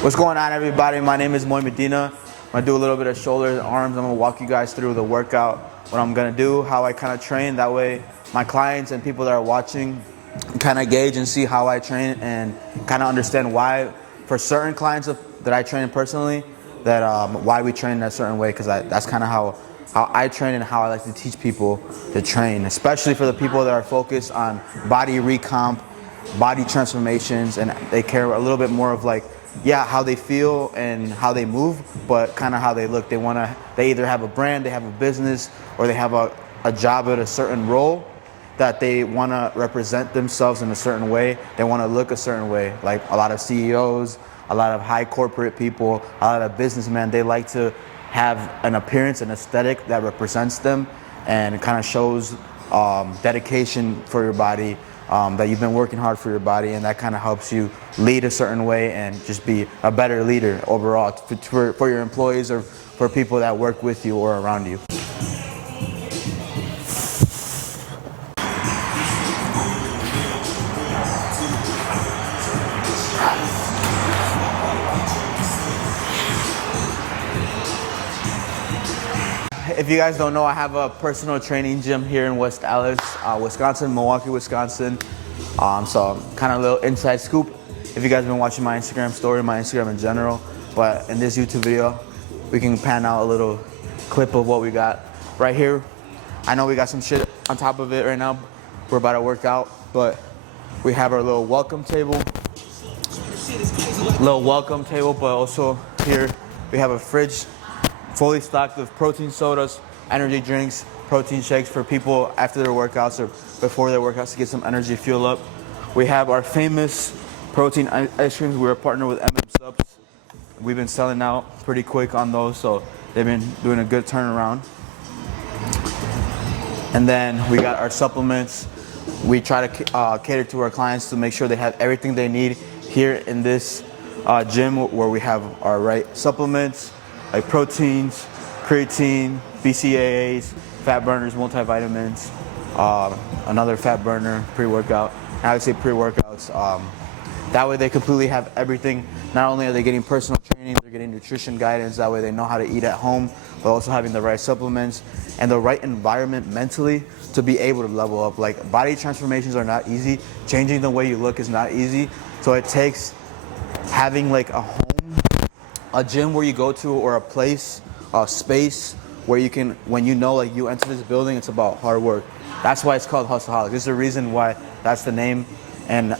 What's going on, everybody? My name is Moy Medina. I'm gonna do a little bit of shoulders and arms. I'm gonna walk you guys through the workout, what I'm gonna do, how I kind of train. That way my clients and people that are watching kind of gauge and see how I train and kind of understand why, for certain clients that I train personally, that why we train in a certain way, because that's kind of how I train and how I like to teach people to train, especially for the people that are focused on body recomp, body transformations, and they care a little bit more of like, yeah, how they feel and how they move, but kind of how they look. They either have a brand, they have a business, or they have a job at a certain role that they want to represent themselves in a certain way. They want to look a certain way. Like a lot of CEOs, a lot of high corporate people, a lot of businessmen, they like to have an appearance, an aesthetic that represents them and kind of shows dedication for your body, that you've been working hard for your body, and that kind of helps you lead a certain way and just be a better leader overall for your employees or for people that work with you or around you. If you guys don't know, I have a personal training gym here in West Allis, Wisconsin, Milwaukee, Wisconsin. So kind of a little inside scoop if you guys have been watching my Instagram story, my Instagram in general. But in this YouTube video, we can pan out a little clip of what we got right here. I know we got some shit on top of it right now. We're about to work out, but we have our little welcome table. But also here we have a fridge fully stocked with protein sodas, energy drinks, protein shakes for people after their workouts or before their workouts to get some energy fuel up. We have our famous protein ice creams. We're a partner with Subs. We've been selling out pretty quick on those, so they've been doing a good turnaround. And then we got our supplements. We try to cater to our clients to make sure they have everything they need here in this gym, where we have our right supplements, like proteins, creatine, BCAAs, fat burners, multivitamins, another fat burner, pre-workout. I would say pre-workouts. That way they completely have everything. Not only are they getting personal training, they're getting nutrition guidance. That way they know how to eat at home, but also having the right supplements and the right environment mentally to be able to level up. Like, body transformations are not easy. Changing the way you look is not easy. So it takes having like a home, a gym where you go to, or a place, a space where you can, when you know, like, you enter this building, it's about hard work. That's why it's called Hustleholics. There's a reason why that's the name, and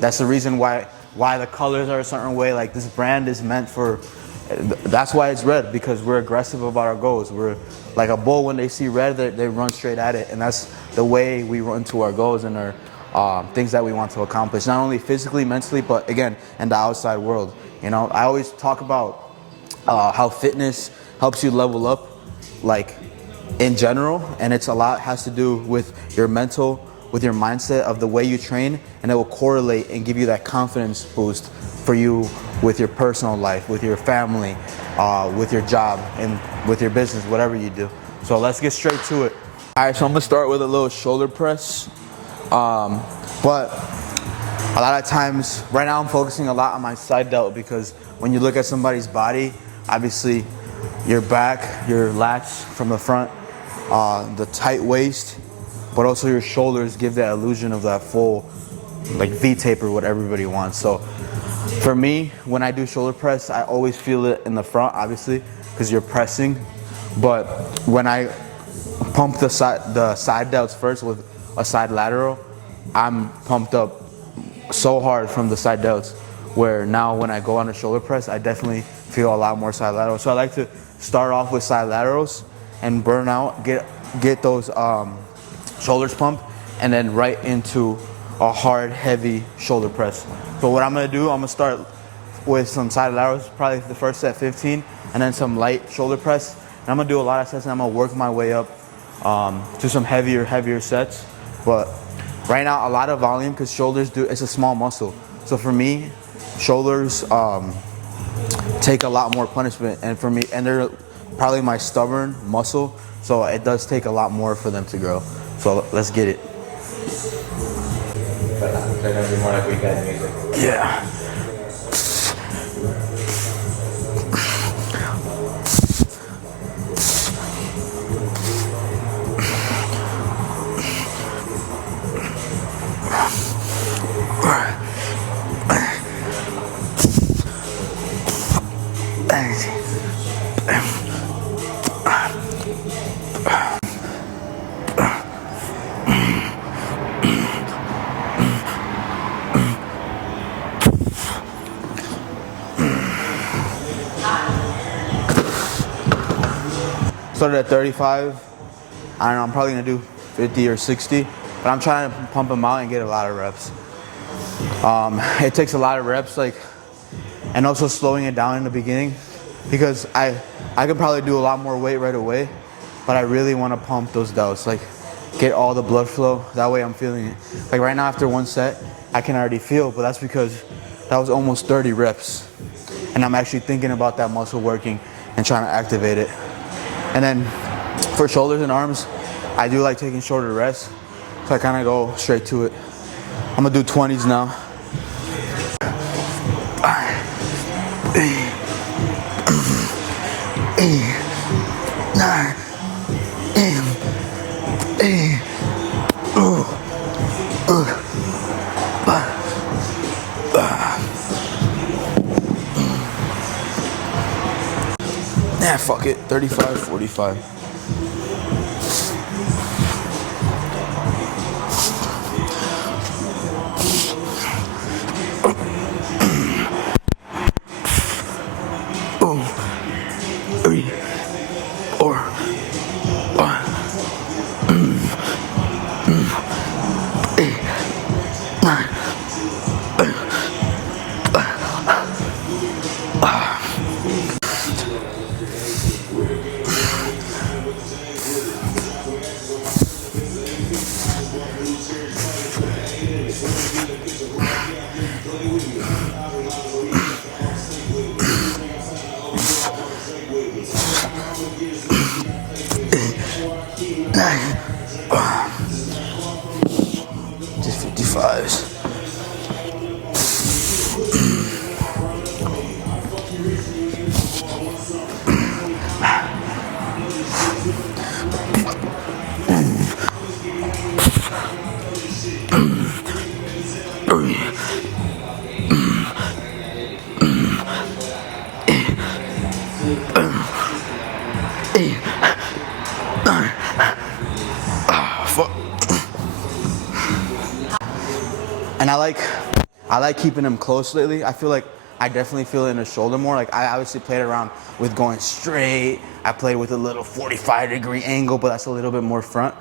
that's the reason why the colors are a certain way. Like, this brand is meant for, that's why it's red, because we're aggressive about our goals. We're like a bull. When they see red, they run straight at it, and that's the way we run to our goals and our things that we want to accomplish, not only physically, mentally, but again, in the outside world. You know, I always talk about how fitness helps you level up, like, in general, and it's a lot has to do with your mental, with your mindset of the way you train, and it will correlate and give you that confidence boost for you with your personal life, with your family, with your job, and with your business, whatever you do. So let's get straight to it. All right, so I'm gonna start with a little shoulder press, but a lot of times, right now I'm focusing a lot on my side delt, because when you look at somebody's body, obviously your back, your lats from the front, the tight waist, but also your shoulders give that illusion of that full, like, V-taper, what everybody wants. So for me, when I do shoulder press, I always feel it in the front, obviously, because you're pressing. But when I pump the side delts first with a side lateral, I'm pumped up so hard from the side delts, where now when I go on a shoulder press, I definitely feel a lot more side laterals. So I like to start off with side laterals and burn out, get those shoulders pumped, and then right into a hard, heavy shoulder press. So what I'm gonna do, I'm gonna start with some side laterals, probably the first set 15, and then some light shoulder press. And I'm gonna do a lot of sets, and I'm gonna work my way up to some heavier sets. But right now, a lot of volume, because shoulders it's a small muscle. So for me, shoulders take a lot more punishment, and for me, and they're probably my stubborn muscle, so it does take a lot more for them to grow. So let's get it. They're gonna be more like weekend music. Yeah. Started at 35. I don't know, I'm probably gonna do 50 or 60, but I'm trying to pump them out and get a lot of reps. It takes a lot of reps, like, and also slowing it down in the beginning, because I could probably do a lot more weight right away, but I really want to pump those delts, like get all the blood flow. That way I'm feeling it. Like right now after one set, I can already feel, but that's because that was almost 30 reps, and I'm actually thinking about that muscle working and trying to activate it. And then for shoulders and arms, I do like taking shorter rests, so I kind of go straight to it. I'm gonna do 20s now. Nah, fuck it. 35, 45. Boom. 3, 4, 1. 8, 9. Just 55s. And I like keeping them close lately. I feel like I definitely feel it in the shoulder more. Like I obviously played around with going straight. I played with a little 45-degree angle, but that's a little bit more front.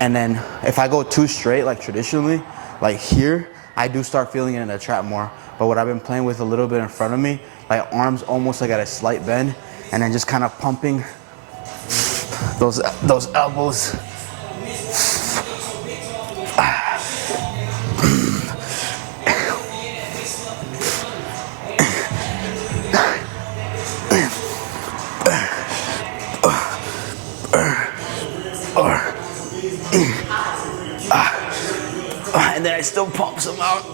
And then if I go too straight, like traditionally, like here, I do start feeling it in the trap more. But what I've been playing with a little bit in front of me, like arms almost like at a slight bend, and then just kind of pumping those elbows. And then I still pump some out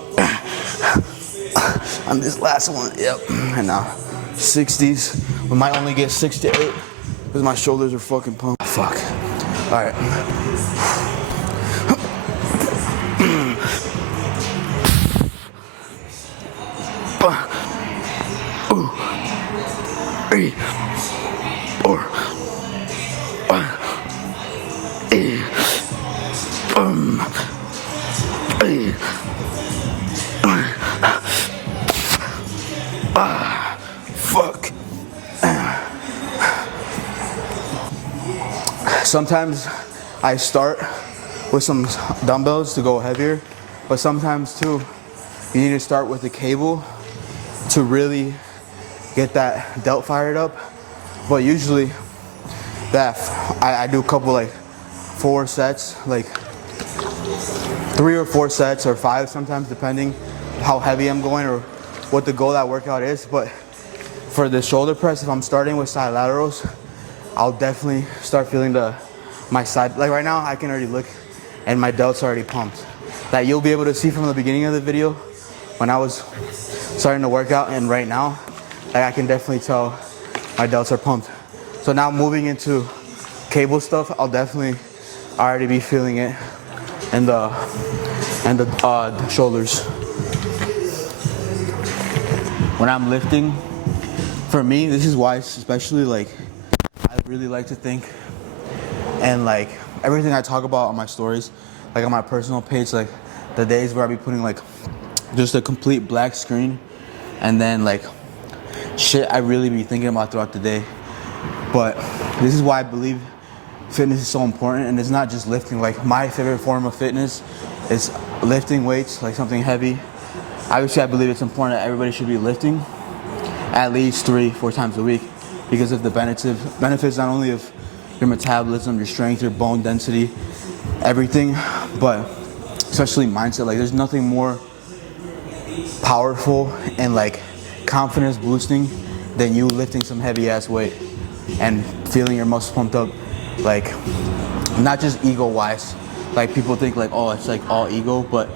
on this last one. Yep. And now 60s. We might only get 6 to 8 because my shoulders are fucking pumped. Fuck. All right. 3, 4, 1. Fuck. Sometimes I start with some dumbbells to go heavier, but sometimes too, you need to start with the cable to really get that delt fired up. But usually that I do a couple like 4 sets, like 3 or 4 sets or 5 sometimes, depending how heavy I'm going or what the goal of that workout is. But for the shoulder press, if I'm starting with side laterals, I'll definitely start feeling my side. Like right now, I can already look and my delts are already pumped. That you'll be able to see from the beginning of the video when I was starting to work out, and right now, like I can definitely tell my delts are pumped. So now moving into cable stuff, I'll definitely already be feeling it in the shoulders. When I'm lifting For me, this is why, especially like, I really like to think, and like everything I talk about on my stories, like on my personal page, like the days where I be putting like just a complete black screen, and then like shit I really be thinking about throughout the day. But this is why I believe fitness is so important, and it's not just lifting. Like my favorite form of fitness is lifting weights, like something heavy. Obviously, I believe it's important that everybody should be lifting at least 3-4 times a week because of the benefits not only of your metabolism, your strength, your bone density, everything, but especially mindset. Like there's nothing more powerful and like confidence boosting than you lifting some heavy ass weight and feeling your muscles pumped up, like not just ego wise, like people think like, oh, it's like all ego, but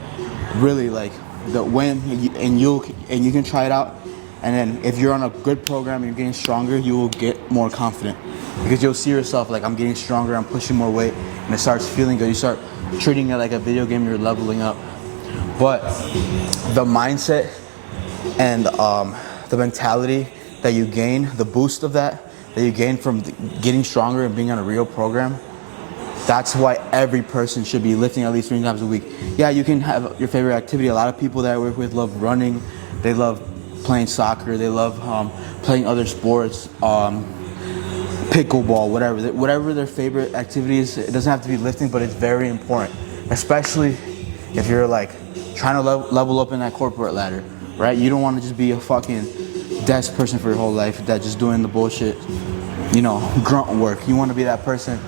really like the when you can try it out, and then if you're on a good program and you're getting stronger, you will get more confident because you'll see yourself like, I'm getting stronger, I'm pushing more weight, and it starts feeling good. You start treating it like a video game, you're leveling up. But the mindset and the mentality that you gain, the boost of that you gain from getting stronger and being on a real program, that's why every person should be lifting at least 3 times a week. Yeah, you can have your favorite activity. A lot of people that I work with love running, they love playing soccer, they love playing other sports, pickleball, whatever their favorite activity is. It doesn't have to be lifting, but it's very important, especially if you're like trying to level up in that corporate ladder, right? You don't want to just be a fucking desk person for your whole life that just doing the bullshit, grunt work. You want to be that person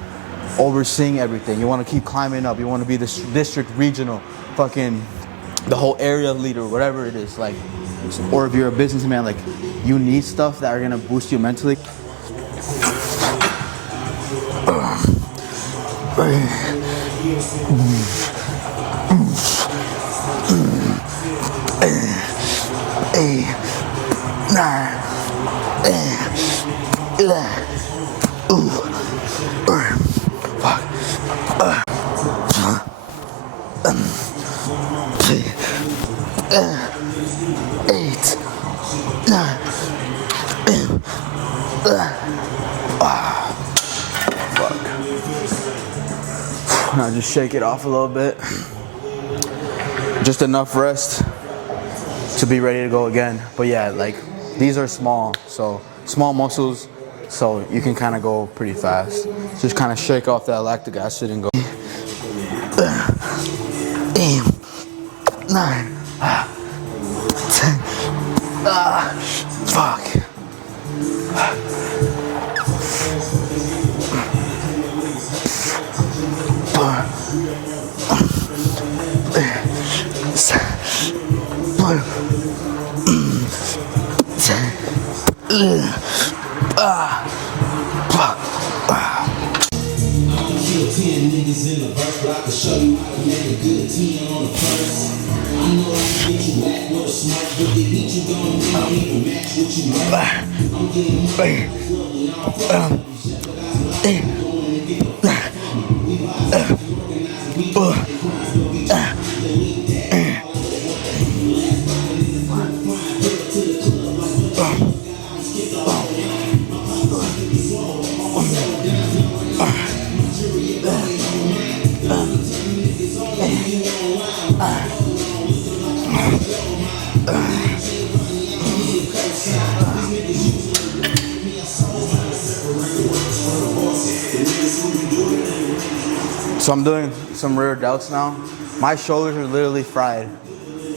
overseeing everything. You want to keep climbing up. You want to be the district, regional, fucking the whole area leader, whatever it is. Like, or if you're a businessman, like you need stuff that are gonna boost you mentally. Now just shake it off a little bit. Just enough rest to be ready to go again. But yeah, like these are small muscles, so you can kind of go pretty fast. Just kind of shake off that lactic acid and go. 8, 9, 10. Fuck. 10 niggas in the verse, but I can show you how to make a good 10 on the first. I know I can get you whack with a smoke, but the heat you gon' need even match what you like. I'm getting money in the club and all from So I'm doing some rear delts now. My shoulders are literally fried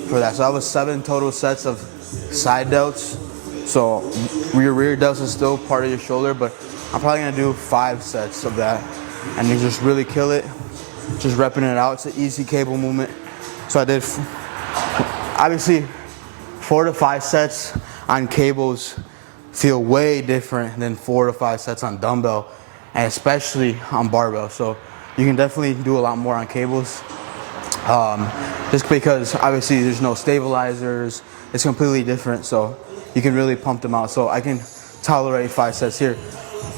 for that. So that was 7 total sets of side delts. So your rear delts is still part of your shoulder, but I'm probably gonna do 5 sets of that. And you just really kill it, just repping it out. It's an easy cable movement. So I did, obviously 4 to 5 sets on cables feel way different than 4 to 5 sets on dumbbell, and especially on barbell. So you can definitely do a lot more on cables, just because obviously there's no stabilizers. It's completely different, so you can really pump them out. So I can tolerate 5 sets here,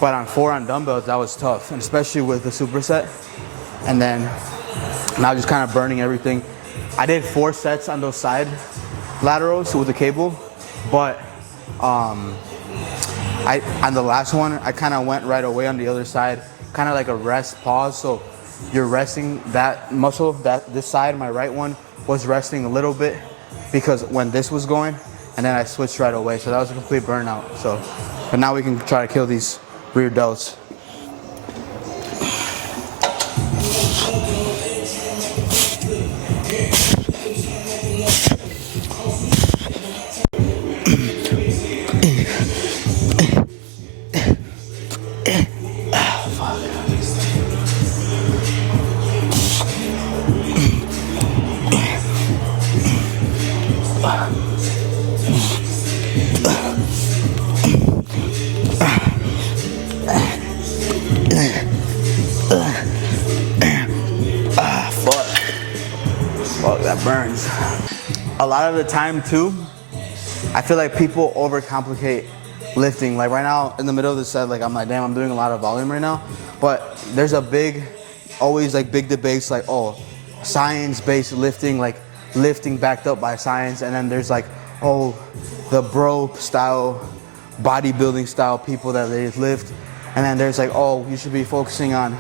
but on 4 on dumbbells, that was tough, and especially with the superset. And then now just kind of burning everything. I did 4 sets on those side laterals with the cable, but on the last one, I kind of went right away on the other side, kind of like a rest pause. So you're resting that muscle, this side, my right one, was resting a little bit because when this was going, and then I switched right away. So that was a complete burnout. So, but now we can try to kill these rear delts. Fuck, that burns. A lot of the time too, I feel like people overcomplicate lifting. Like right now in the middle of the set, like I'm like, damn, I'm doing a lot of volume right now. But there's always like big debates like, oh, science-based lifting, like lifting backed up by science. And then there's like, oh, the bro style, bodybuilding style people that they lift. And then there's like, oh, you should be focusing on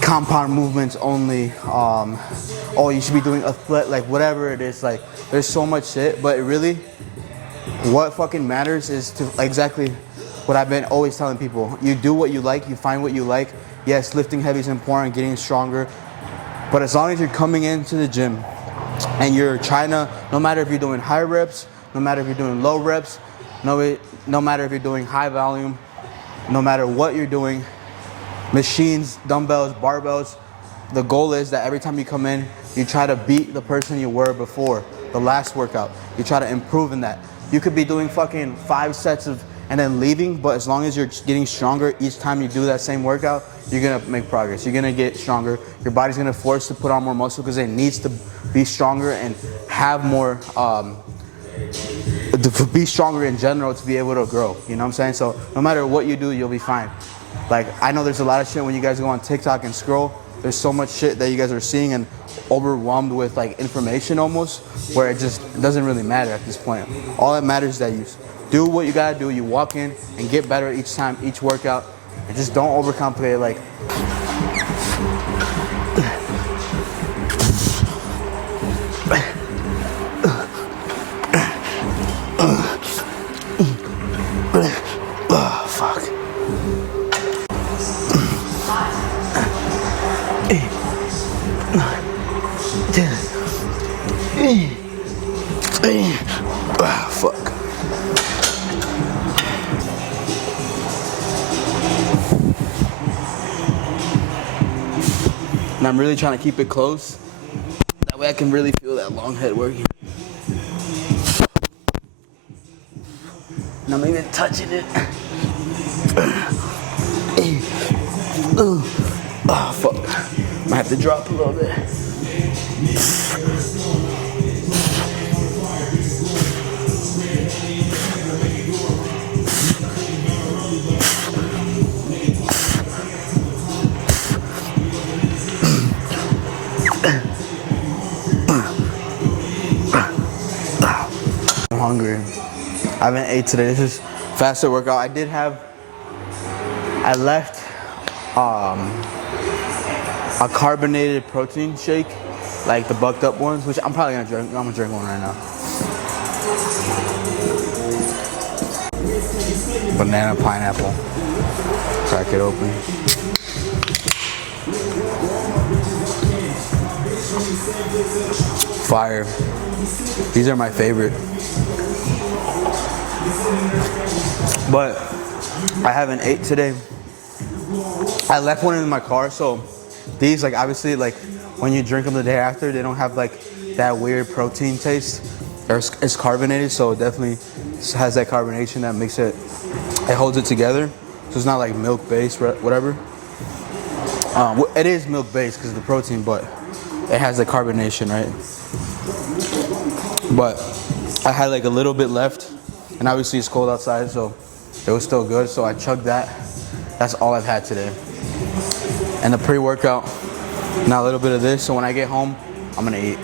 compound movements only. Oh, you should be doing like whatever it is. Like there's so much shit, but really what fucking matters is to exactly what I've been always telling people. You do what you like, you find what you like. Yes, lifting heavy is important, getting stronger, but as long as you're coming into the gym and you're trying to, no matter if you're doing high reps, no matter if you're doing low reps, no matter if you're doing high volume, no matter what you're doing, machines, dumbbells, barbells, the goal is that every time you come in, you try to beat the person you were before the last workout. You try to improve in that. You could be doing fucking 5 sets of and then leaving, but as long as you're getting stronger each time you do that same workout, you're gonna make progress. You're gonna get stronger. Your body's gonna force to put on more muscle because it needs to be stronger and have more, to be stronger in general to be able to grow. You know what I'm saying? So no matter what you do, you'll be fine. Like I know there's a lot of shit when you guys go on TikTok and scroll. There's so much shit that you guys are seeing and overwhelmed with like information almost, where it just doesn't really matter at this point. All that matters is that you do what you gotta do. You walk in and get better each time, each workout, and just don't overcomplicate it. Like oh, fuck. Ah, fuck. And I'm really trying to keep it close. That way I can really feel that long head working. And I'm even touching it. Oh, fuck. Might have to drop a little bit. I'm hungry. I haven't ate today. This is faster workout. I left a carbonated protein shake, like the bucked up ones, which I'm probably gonna drink. I'm gonna drink one right now. Banana pineapple. Crack it open. Fire. These are my favorite. But I haven't ate today. I left one in my car, so these, like, obviously, like when you drink them the day after, they don't have like that weird protein taste. It's carbonated, so it definitely has that carbonation that makes it holds it together. So it's not like milk based, whatever. It is milk based because of the protein, but it has the carbonation, right? But I had like a little bit left, and obviously it's cold outside, so it was still good. So I chugged that. That's all I've had today. And the pre-workout, now a little bit of this. So when I get home, I'm gonna eat.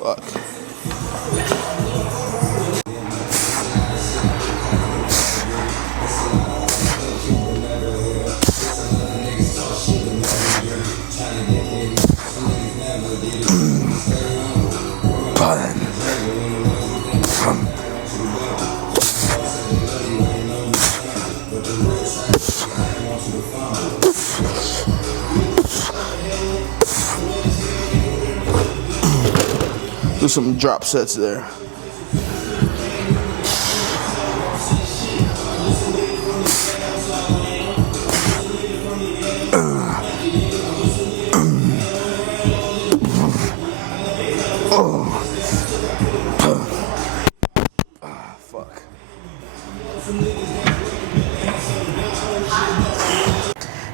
Fuck. Do some drop sets there. Fuck.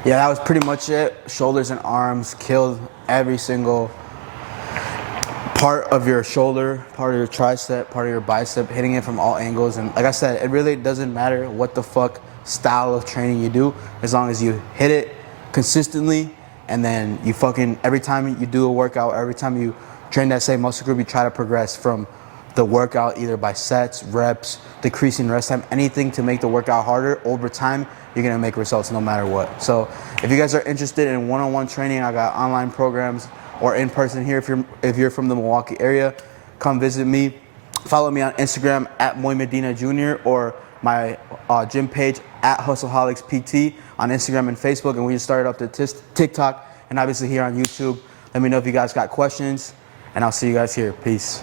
Yeah, that was pretty much it. Shoulders and arms, killed every single part of your shoulder, part of your tricep, part of your bicep, hitting it from all angles. And like I said, it really doesn't matter what the fuck style of training you do, as long as you hit it consistently, and then you fucking, every time you do a workout, every time you train that same muscle group, you try to progress from the workout either by sets, reps, decreasing rest time, anything to make the workout harder. Over time, you're gonna make results no matter what. So if you guys are interested in one-on-one training, I got online programs, or in person here if you're from the Milwaukee area, come visit me. Follow me on Instagram at Moy Medina Jr. or my gym page at Hustleholics PT on Instagram and Facebook, and we just started up the TikTok and obviously here on YouTube. Let me know if you guys got questions, and I'll see you guys here. Peace.